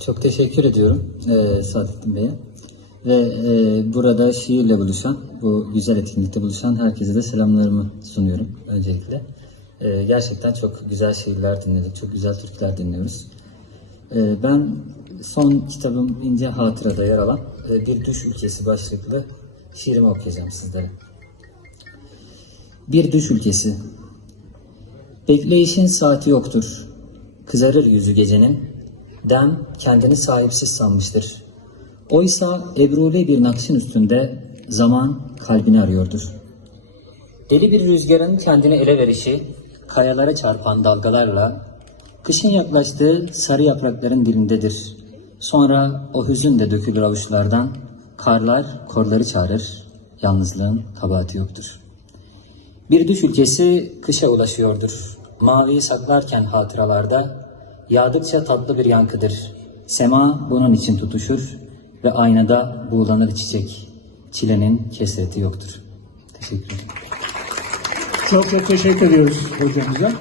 Çok teşekkür ediyorum e, Saadettin Bey'e. Ve e, burada şiirle buluşan, bu güzel etkinlikte buluşan herkese de selamlarımı sunuyorum öncelikle. E, gerçekten çok güzel şiirler dinledik, çok güzel türküler dinliyoruz. E, ben son kitabım İnce Hatıra'da yer alan e, Bir Düş Ülkesi başlıklı şiirimi okuyacağım sizlere. Bir düş ülkesi. Bekleyişin saati yoktur. Kızarır yüzü gecenin. Dem kendini sahipsiz sanmıştır. Oysa ebruli bir nakşin üstünde zaman kalbini arıyordur. Deli bir rüzgarın kendini ele verişi, kayalara çarpan dalgalarla, kışın yaklaştığı sarı yaprakların dilindedir. Sonra o hüzün de dökülür avuçlardan, karlar korları çağırır, yalnızlığın kabahati yoktur. Bir düş ülkesi kışa ulaşıyordur. Maviyi saklarken hatıralarda, yağdıkça tatlı bir yankıdır. Sema bunun için tutuşur ve aynada buğulanır çiçek. Çilenin kesreti yoktur. Teşekkür ederim. Çok çok teşekkür ediyoruz hocamıza.